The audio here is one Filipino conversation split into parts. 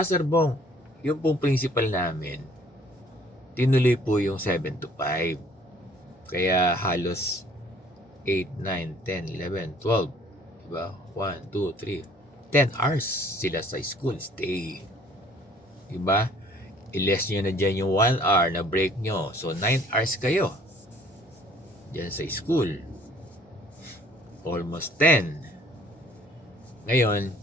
Sir Bong, yung pong principal namin, tinuloy po yung 7 to 5. Kaya halos 8, 9, 10, 11, 12. Diba? 1, 2, 3, 10 hours sila sa school stay. Diba? I-less nyo na dyan yung 1 hour na break nyo. So, 9 hours kayo dyan sa school. Almost 10. Ngayon,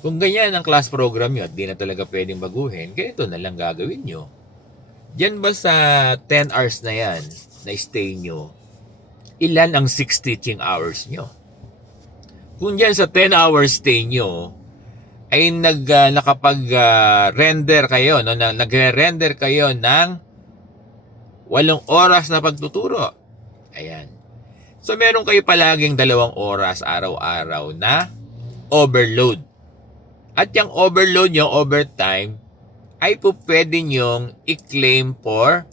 kung ganyan ang class program nyo at di na talaga pwedeng baguhin, ganito na lang gagawin nyo. Diyan ba sa 10 hours na yan, na stay nyo, ilan ang 6 teaching hours nyo? Kung dyan sa 10 hours stay nyo, ay nakapag-render kayo, no? Nagre-render kayo ng 8 oras na pagtuturo. Ayan. So, meron kayo palaging 2 oras araw-araw na overload. At yung overload nyo, overtime, ay po pwede nyong i-claim for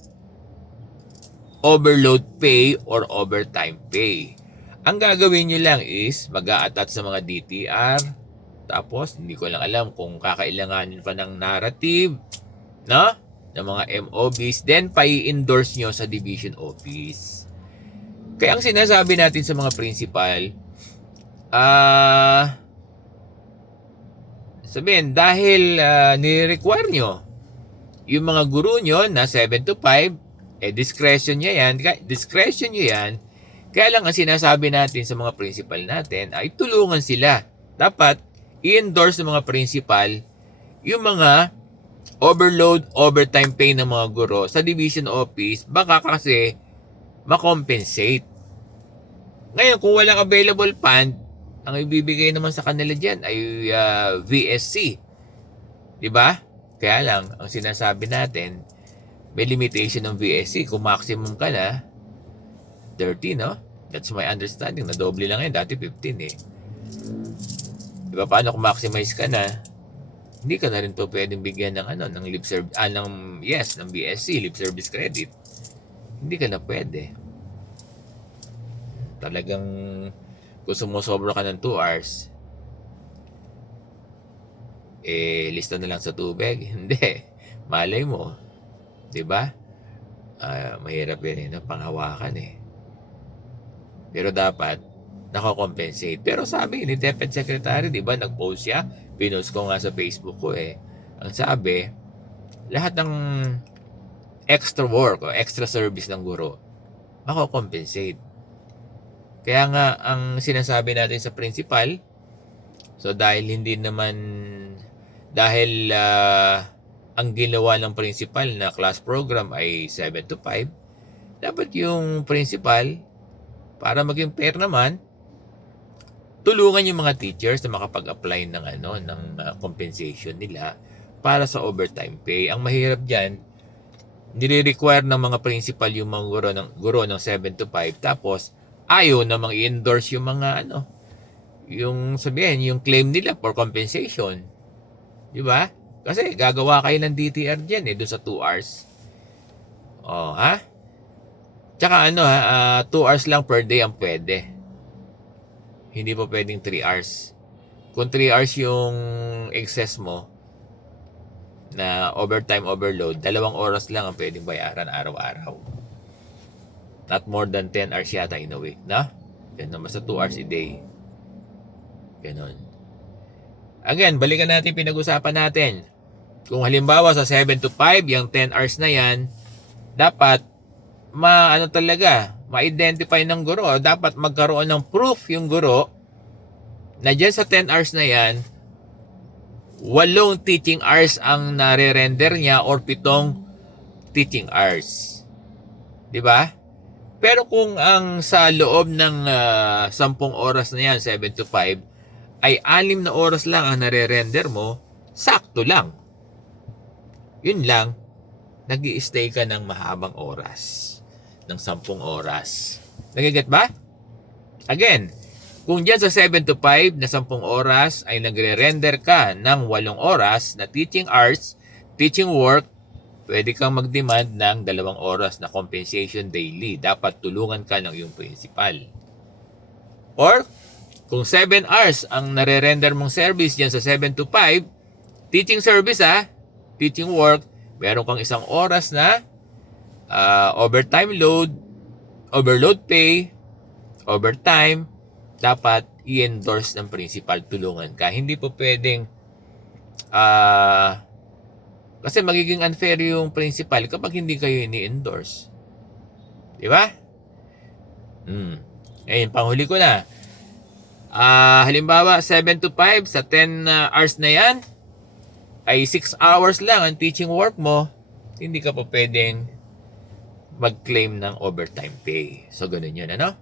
overload pay or overtime pay. Ang gagawin nyo lang is mag-a-attach sa mga DTR. Tapos, hindi ko lang alam kung kakailanganin pa ng narrative, no? Ng mga MOBs. Then, pa-i-endorse nyo sa division office. Kaya ang sinasabi natin sa mga principal, sabihin, dahil nire-require nyo yung mga guru nyo na 7 to 5, discretion nyo yan. Discretion nyo yan. Kaya lang ang sinasabi natin sa mga principal natin ay tulungan sila. Dapat i-endorse ng mga principal yung mga overload, overtime pay ng mga guro sa division office. Baka kasi makompensate. Ngayon, kung walang available fund, ang ibibigay naman sa kanila dyan ay VSC. Diba? Kaya lang, ang sinasabi natin, may limitation ng VSC. Kung maximum ka na, 30, no? That's my understanding. Na doble lang yan. Dati 15 eh. Diba? Paano kung maximize ka na, hindi ka na rin to pwedeng bigyan ng ng lip service, ng BSC, lip service credit. Hindi ka na pwede. Talagang kung sumusobra ka ng 2 hours, lista na lang sa tubig. Hindi. Malay mo. Diba? Mahirap yun panghawakan eh. Pero dapat, nako-compensate. Pero sabi ni Deputy Secretary, diba, nag-post siya. Pinost ko nga sa Facebook ko eh. Ang sabi, lahat ng extra work o extra service ng guro, mako-compensate. Kaya nga, ang sinasabi natin sa principal, so dahil ang ginawa ng principal na class program ay 7 to 5, dapat yung principal, para maging fair naman, tulungan yung mga teachers na makapag-apply ng compensation nila para sa overtime pay. Ang mahirap diyan, nire-require ng mga principal yung mga guro ng 7 to 5, tapos ayaw namang i-endorse yung mga yung sabihin, yung claim nila for compensation. Di ba? Kasi gagawa kayo ng DTR dyan doon sa 2 hours. Ha? Tsaka 2 hours lang per day ang pwede. Hindi po pwedeng 3 hours. Kung 3 hours yung excess mo na overtime overload, 2 oras lang ang pwedeng bayaran araw-araw. Not more than 10 hours yata in a week, na? Ganun, basta 2 hours a day. Ganun. Again, balikan natin pinag-usapan natin. Kung halimbawa sa 7 to 5, yung 10 hours na yan, dapat ma-identify ng guro. Dapat magkaroon ng proof yung guro na dyan sa 10 hours na yan, 8 teaching hours ang nare-render niya or 7 teaching hours. Diba? Pero kung ang sa loob ng 10 oras na yan, 7 to 5, ay 6 na oras lang ang nare-render mo, sakto lang. Yun lang, nag-i-stay ka ng mahabang oras. Ng 10 oras. Nagiget ba? Again, kung dyan sa 7 to 5 na 10 oras ay nagre-render ka ng 8 oras na teaching hours, teaching work, pwede kang mag-demand ng 2 oras na compensation daily. Dapat tulungan ka ng iyong principal. Or, kung 7 hours ang nare-render mong service dyan sa 7 to 5, teaching service teaching work, meron kang 1 oras na overtime load, overload pay, overtime, dapat i-endorse ng principal, tulungan ka. Hindi po pwedeng kasi magiging unfair yung principal kapag hindi kayo ini-endorse. Di ba? Ngayon, panghuli ko na. Halimbawa, 7 to 5 sa 10 hours na yan, ay 6 hours lang ang teaching work mo, hindi ka pa pwedeng mag-claim ng overtime pay. So, ganun yun, ano?